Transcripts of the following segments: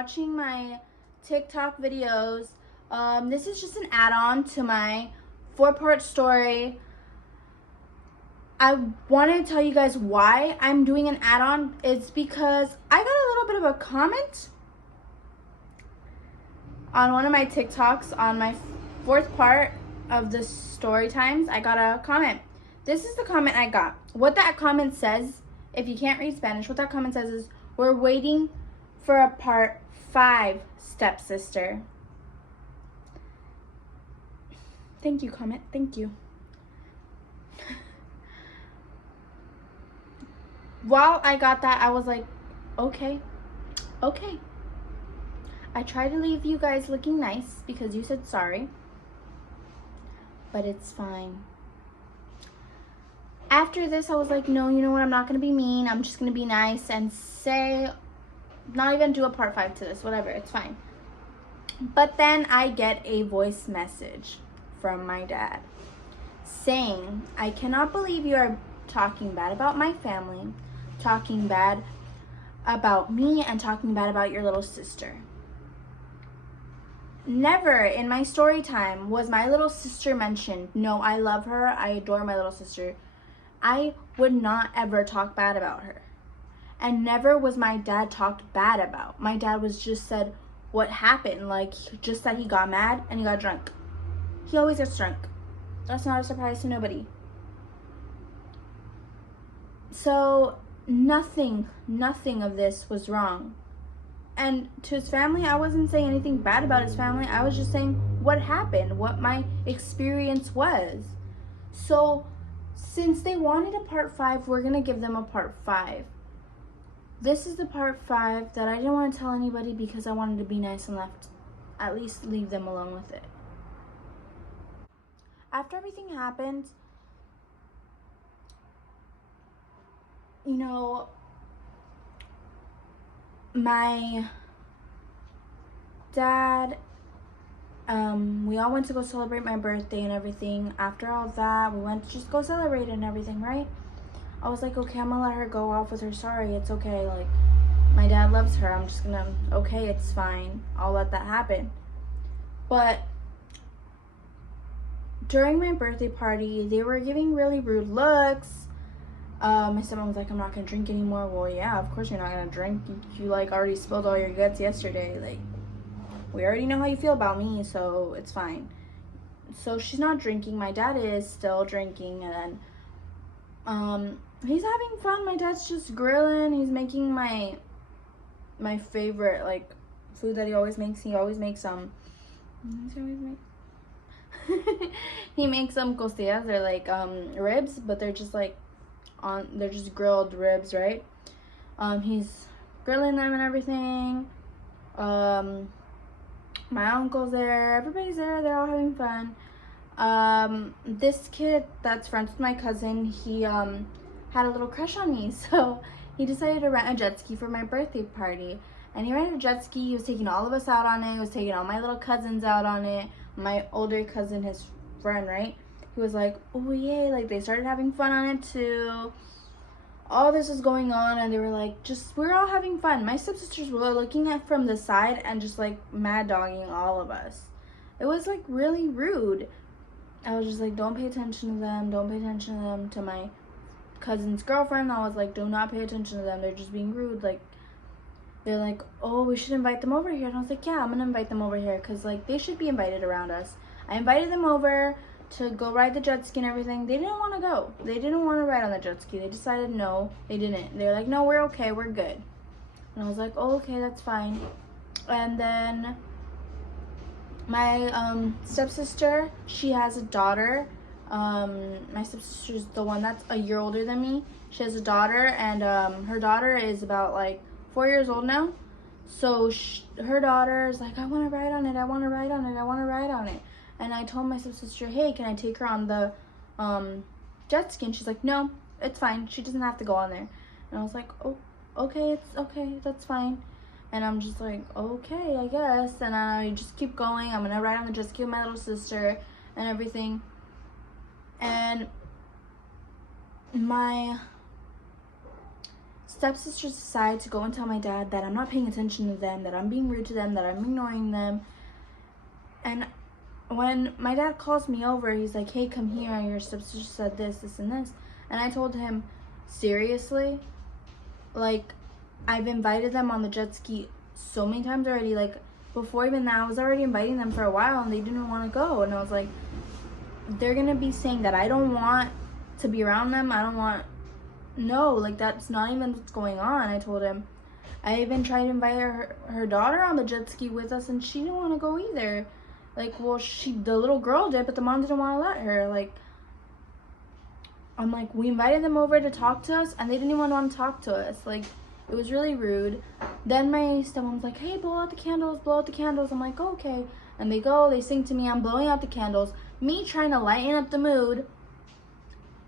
watching my TikTok videos. This is just an add-on to my 4-part story. I want to tell you guys why I'm doing an add-on. It's because I got a little bit of a comment on one of my TikToks on my 4th part of the story times. I got a comment. This is the comment I got. What that comment says, if you can't read Spanish, what that comment says is, we're waiting for a part 5, stepsister. Thank you, comment. Thank you. While I got that, I was like, okay. I tried to leave you guys looking nice because you said sorry, but it's fine. After this, I was like, no, you know what? I'm not going to be mean. I'm just going to be nice and say, not even do a part 5 to this, whatever. It's fine. But then I get a voice message from my dad saying, I cannot believe you are talking bad about my family, talking bad about me, and talking bad about your little sister. Never in my story time was my little sister mentioned. No, I love her. I adore my little sister. I would not ever talk bad about her. And never was my dad talked bad about. My dad was just said what happened. Like, just that he got mad and he got drunk. He always gets drunk. That's not a surprise to nobody. So nothing of this was wrong. And to his family, I wasn't saying anything bad about his family. I was just saying what happened, what my experience was. So since they wanted a part 5, we're going to give them a part 5. This is the part 5 that I didn't want to tell anybody because I wanted to be nice and at least leave them alone with it. After everything happened, you know, my dad, we all went to go celebrate my birthday and everything. After all that, we went to just go celebrate and everything, right? I was like, okay, I'm gonna let her go off with her sorry. It's okay. Like, my dad loves her. I'm just gonna, okay, it's fine. I'll let that happen. But during my birthday party, they were giving really rude looks. My stepmom was like, I'm not gonna drink anymore. Well, yeah, of course you're not gonna drink. You like already spilled all your guts yesterday. Like, we already know how you feel about me, so it's fine. So she's not drinking. My dad is still drinking, and then he's having fun. My dad's just grilling. He's making my favorite, like, food that he always makes. He always makes he makes some costillas. They're like ribs, but they're just like they're just grilled ribs, right? He's grilling them and everything. My uncle's there, everybody's there, they're all having fun. This kid that's friends with my cousin, he had a little crush on me, so he decided to rent a jet ski for my birthday party. And he rented a jet ski. He was taking all of us out on it. He was taking all my little cousins out on it. My older cousin, his friend, right? He was like, oh yay, like they started having fun on it too. All this was going on, and they were like, we're all having fun. My stepsisters were looking at from the side and just like mad dogging all of us. It was like really rude. I was just like, don't pay attention to them. Don't pay attention to them. To my cousin's girlfriend, I was like, do not pay attention to them. They're just being rude. Like, they're like, oh, we should invite them over here. And I was like, yeah, I'm going to invite them over here because, like, they should be invited around us. I invited them over to go ride the jet ski and everything. They didn't want to go. They didn't want to ride on the jet ski. They decided no, they didn't. They're like, no, we're okay. We're good. And I was like, oh, okay, that's fine. And then my stepsister, she has a daughter. My stepsister's the one that's a year older than me. She has a daughter, and her daughter is about, like, 4 years old now. So her daughter is like, I want to ride on it. I want to ride on it. I want to ride on it. And I told my stepsister, hey, can I take her on the jet ski? And she's like, no, it's fine. She doesn't have to go on there. And I was like, oh, okay, it's okay. That's fine. And I'm just like, okay, I guess. And I just keep going. I'm going to ride on the jet ski with my little sister and everything. And my stepsisters decide to go and tell my dad that I'm not paying attention to them, that I'm being rude to them, that I'm ignoring them. And when my dad calls me over, he's like, hey, come here, your stepsister said this, this, and this. And I told him, seriously? Like, I've invited them on the jet ski so many times already. Like, before even that, I was already inviting them for a while, and they didn't want to go. And I was like, they're going to be saying that I don't want to be around them. I don't want... No, like, that's not even what's going on. I told him. I even tried to invite her daughter on the jet ski with us, and she didn't want to go either. Like, well, the little girl did, but the mom didn't want to let her. Like, I'm like, we invited them over to talk to us, and they didn't even want to talk to us. Like, it was really rude. Then my stepmom's like, hey, blow out the candles, blow out the candles. I'm like, oh, okay. And they go, they sing to me, I'm blowing out the candles. Me trying to lighten up the mood,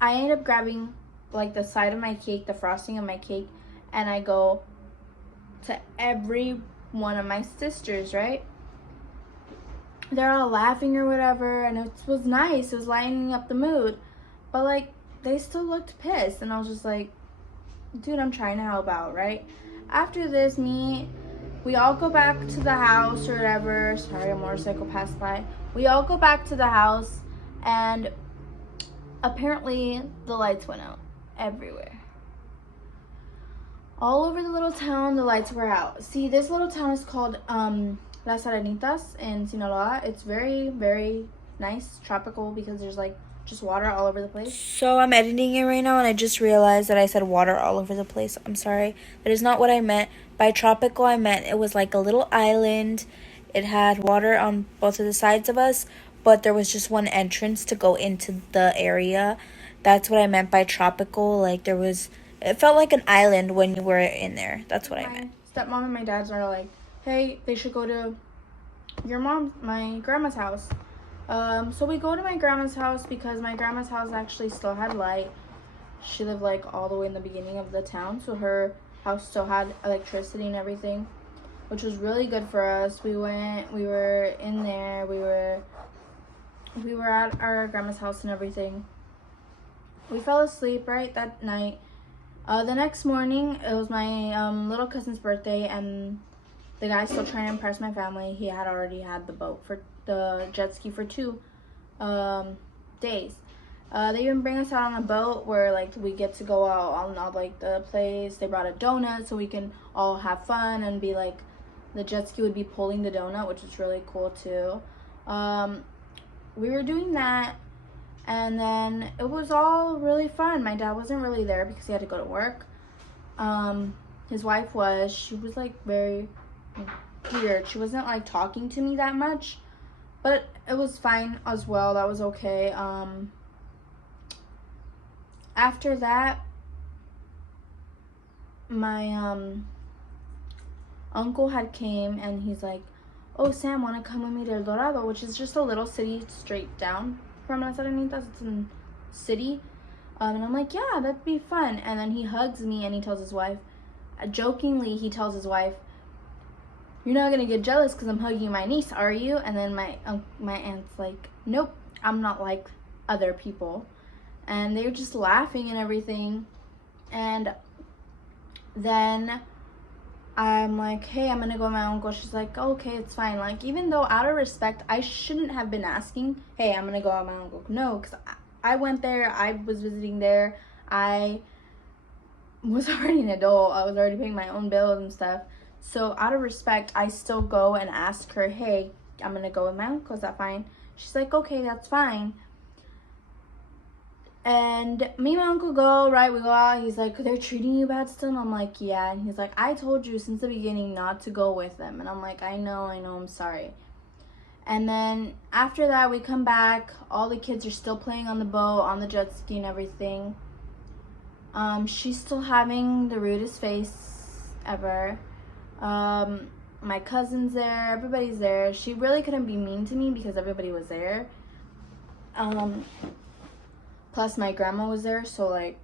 I end up grabbing, like, the side of my cake, the frosting of my cake, and I go to every one of my sisters, right? They're all laughing or whatever, and it was nice. It was lightening up the mood. But, like, they still looked pissed, and I was just like, dude, I'm trying to help out, right? After this, we all go back to the house or whatever. Sorry, a motorcycle passed by. We all go back to the house, and apparently the lights went out everywhere. All over the little town, the lights were out. See, this little town is called Las Arenitas in Sinaloa. It's very, very nice, tropical, because there's like just water all over the place. So I'm editing it right now, and I just realized that I said water all over the place. I'm sorry. That is not what I meant. By tropical, I meant it was like a little island. It had water on both of the sides of us, but there was just one entrance to go into the area. That's what I meant by tropical. Like, it felt like an island when you were in there. That's what I meant. Stepmom and my dad's are like, hey, they should go to my grandma's house. So we go to my grandma's house because my grandma's house actually still had light. She lived like all the way in the beginning of the town, so her house still had electricity and everything, which was really good for us. We were in there, we were at our grandma's house and everything. We fell asleep right that night. The next morning, it was my little cousin's birthday, and the guy's still trying to impress my family. He had already had the jet ski for 2 days. They even bring us out on a boat where like we get to go out on all like the place. They brought a donut so we can all have fun and be like, the jet ski would be pulling the donut, which is really cool too. We were doing that, and then it was all really fun. My dad wasn't really there because he had to go to work. His wife she was like very weird. She wasn't like talking to me that much, but it was fine as well. That was okay. After that, my uncle had came, and he's like, oh, Sam, want to come with me to El Dorado, which is just a little city straight down from Las Arenitas. It's a city. And I'm like, yeah, that'd be fun. And then he hugs me, and he tells his wife, jokingly, he tells his wife, you're not gonna get jealous because I'm hugging my niece, are you? And then my aunt's like, nope, I'm not like other people. And they were just laughing and everything. And then I'm like, hey, I'm gonna go with my uncle. She's like, okay, it's fine. Like, even though out of respect, I shouldn't have been asking, hey, I'm gonna go with my uncle. No, because I went there, I was visiting there, I was already an adult, I was already paying my own bills and stuff. So out of respect, I still go and ask her, hey, I'm gonna go with my uncle, is that fine? She's like, okay, that's fine. And me and my uncle go, right, we go out. He's like, they're treating you bad still? And I'm like, yeah. And he's like, I told you since the beginning not to go with them. And I'm like, I know, I'm sorry. And then after that, we come back. All the kids are still playing on the boat, on the jet ski and everything. She's still having the rudest face ever. My cousin's there, everybody's there. She really couldn't be mean to me because everybody was there. Plus my grandma was there, so like,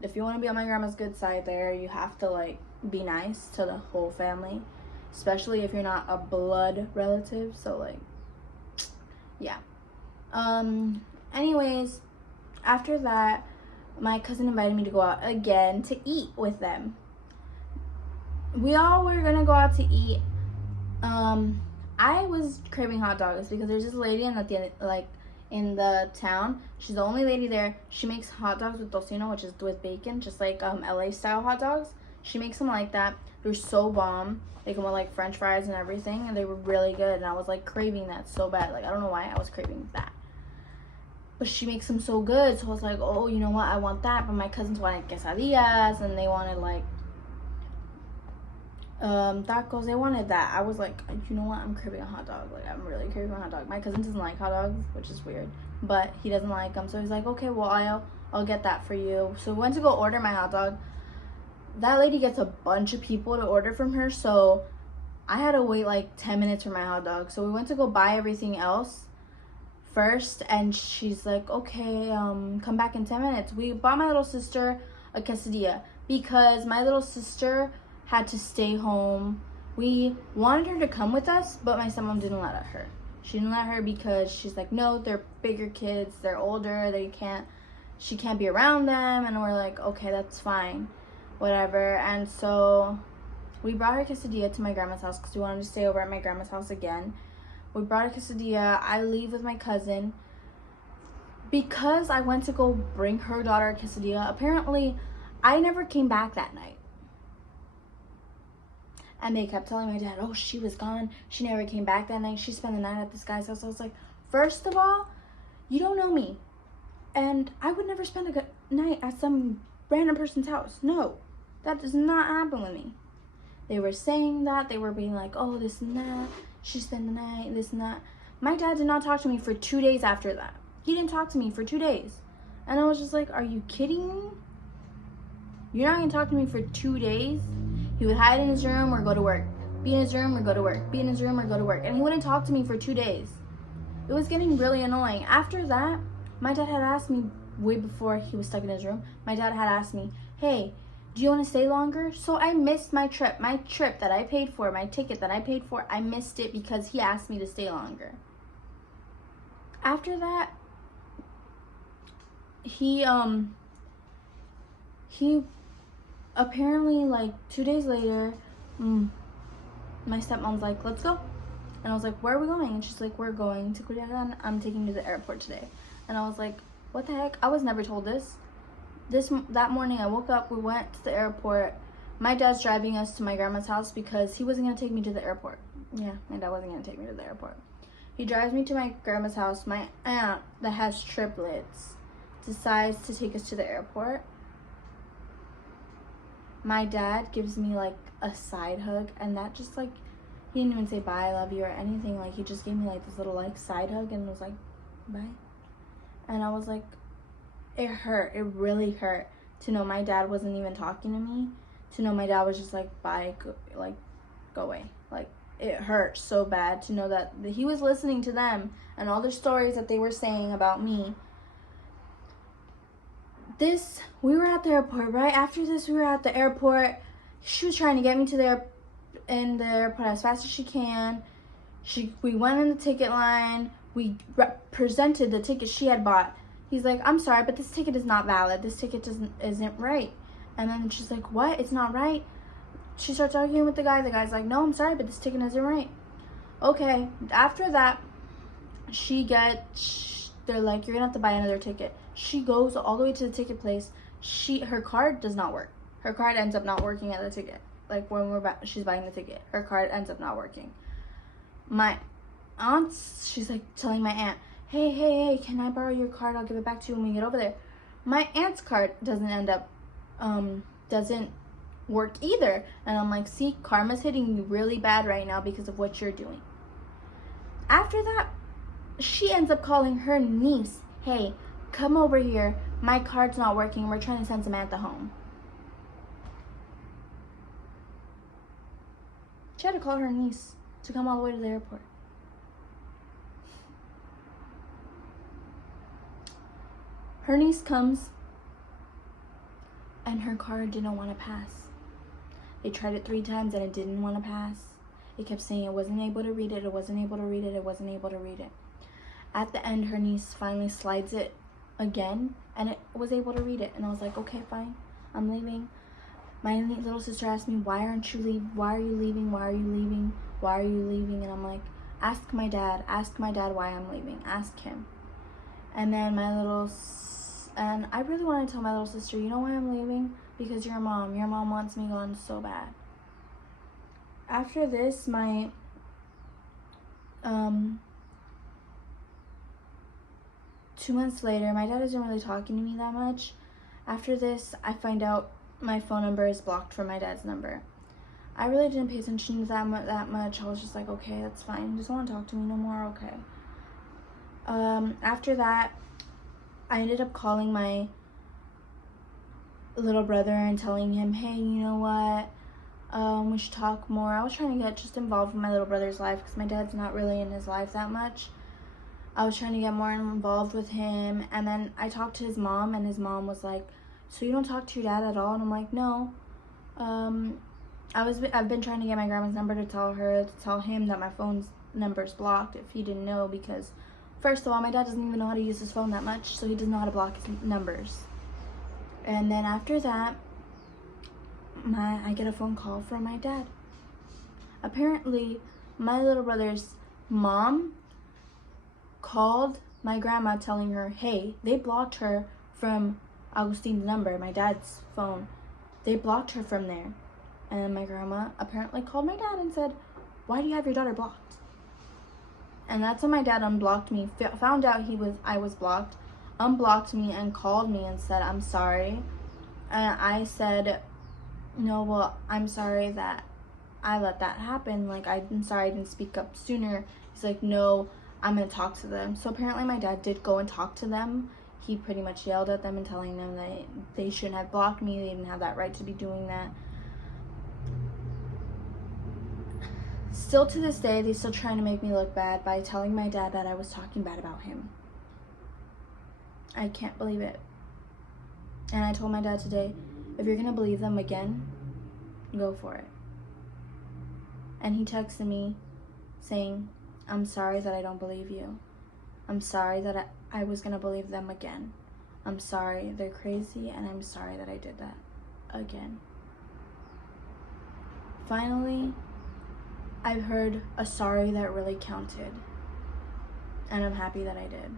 if you want to be on my grandma's good side there, you have to like be nice to the whole family, especially if you're not a blood relative. So like, yeah. Anyways, after that, my cousin invited me to go out again to eat with them. We all were gonna go out to eat. I was craving hot dogs because there's this lady in the town. She's the only lady there. She makes hot dogs with tocino, which is with bacon, just like LA style hot dogs. She makes them like that. They're so bomb. They come with like French fries and everything, and they were really good. And I was like craving that so bad. Like I don't know why I was craving that, but she makes them so good. So I was like, oh, you know what? I want that. But my cousins wanted quesadillas, and they wanted like tacos. They wanted that. I was like, you know what? I'm craving a hot dog. Like I'm really craving a hot dog. My cousin doesn't like hot dogs, which is weird, but he doesn't like them. So he's like, okay, well I'll get that for you. So we went to go order my hot dog. That lady gets a bunch of people to order from her, so I had to wait like 10 minutes for my hot dog. So we went to go buy everything else first, and she's like, okay, come back in 10 minutes. We bought my little sister a quesadilla because my little sister had to stay home. We wanted her to come with us, but my stepmom didn't let her. She didn't let her because she's like, no, they're bigger kids, they're older, she can't be around them. And we're like, okay, that's fine, whatever. And so we brought her quesadilla to my grandma's house because we wanted to stay over at my grandma's house again. We brought a quesadilla. I leave with my cousin because I went to go bring her daughter a quesadilla. Apparently, I never came back that night. And they kept telling my dad, oh, she was gone. She never came back that night. She spent the night at this guy's house. I was like, first of all, you don't know me. And I would never spend a good night at some random person's house. No, that does not happen with me. They were saying that. They were being like, oh, this and that. She spent the night, this and that. My dad did not talk to me for 2 days after that. He didn't talk to me for 2 days. And I was just like, are you kidding me? You're not going to talk to me for 2 days? He would hide in his room or go to work. Be in his room or go to work. Be in his room or go to work. And he wouldn't talk to me for 2 days. It was getting really annoying. After that, my dad had asked me, way before he was stuck in his room, my dad had asked me, hey, do you want to stay longer? So I missed my trip. My trip that I paid for, my ticket that I paid for, I missed it because he asked me to stay longer. After that, he apparently, like 2 days later, my stepmom's like, let's go. And I was like, where are we going? And she's like, we're going to Culiacan. I'm taking you to the airport today. And I was like, what the heck? I was never told this. That morning I woke up, we went to the airport. My dad's driving us to my grandma's house because he wasn't going to take me to the airport. Yeah, my dad wasn't going to take me to the airport. He drives me to my grandma's house. My aunt that has triplets decides to take us to the airport. My dad gives me like a side hug, and that just like, he didn't even say bye, I love you or anything. Like he just gave me like this little like side hug and was like, bye. And I was like, it hurt. It really hurt to know my dad wasn't even talking to me. To know my dad was just like, bye, go away. Like it hurt so bad to know that he was listening to them and all the stories that they were saying about me. We were at the airport, right? After this, we were at the airport. She was trying to get me to the airport as fast as she can. We went in the ticket line. We presented the ticket she had bought. He's like, I'm sorry, but this ticket is not valid. This ticket isn't right. And then she's like, what? It's not right? She starts arguing with the guy. The guy's like, no, I'm sorry, but this ticket isn't right. Okay. After that, they're like, you're gonna have to buy another ticket. She goes all the way to the ticket place. Her card does not work. Her card ends up not working at the ticket. Like when she's buying the ticket, her card ends up not working. My aunt, she's like telling my aunt, hey, can I borrow your card? I'll give it back to you when we get over there. My aunt's card doesn't work either. And I'm like, see, karma's hitting you really bad right now because of what you're doing. After that, she ends up calling her niece, hey, come over here. My card's not working. We're trying to send Samantha home. She had to call her niece to come all the way to the airport. Her niece comes, and her card didn't want to pass. They tried it 3 times, and it didn't want to pass. It kept saying it wasn't able to read it, it wasn't able to read it, it wasn't able to read it. At the end, her niece finally slides it again, and it was able to read it. And I was like, okay, fine, I'm leaving. My little sister asked me, why aren't you leaving? Why are you leaving? Why are you leaving? Why are you leaving? And I'm like, ask my dad why I'm leaving. Ask him. And then and I really want to tell my little sister, you know why I'm leaving? Because your mom wants me gone so bad. After this, my 2 months later, my dad isn't really talking to me that much. After this, I find out my phone number is blocked from my dad's number. I really didn't pay attention to that much. I was just like, okay, that's fine. Just don't want to talk to me no more, okay. After that, I ended up calling my little brother and telling him, hey, you know what? We should talk more. I was trying to get just involved in my little brother's life because my dad's not really in his life that much. I was trying to get more involved with him, and then I talked to his mom, and his mom was like, so you don't talk to your dad at all? And I'm like, no. I've been trying to get my grandma's number to tell him that my phone's number's blocked if he didn't know, because first of all, my dad doesn't even know how to use his phone that much, so he doesn't know how to block his numbers. And then after that, I get a phone call from my dad. Apparently, my little brother's mom called my grandma telling her, hey, they blocked her from Augustin's number, my dad's phone. They blocked her from there. And my grandma apparently called my dad and said, why do you have your daughter blocked? And that's when my dad unblocked me, found out I was blocked, unblocked me and called me and said, I'm sorry. And I said, no, well, I'm sorry that I let that happen. Like, I'm sorry I didn't speak up sooner. He's like, no, I'm gonna talk to them. So apparently my dad did go and talk to them. He pretty much yelled at them and telling them that they shouldn't have blocked me. They didn't have that right to be doing that. Still to this day, they still trying to make me look bad by telling my dad that I was talking bad about him. I can't believe it. And I told my dad today, if you're gonna believe them again, go for it. And he texted me saying, I'm sorry that I don't believe you. I'm sorry that I was gonna believe them again. I'm sorry, they're crazy, and I'm sorry that I did that again. Finally, I've heard a sorry that really counted. And I'm happy that I did.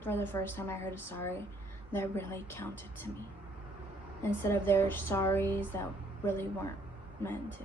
For the first time, I heard a sorry that really counted to me, instead of their sorries that really weren't meant to.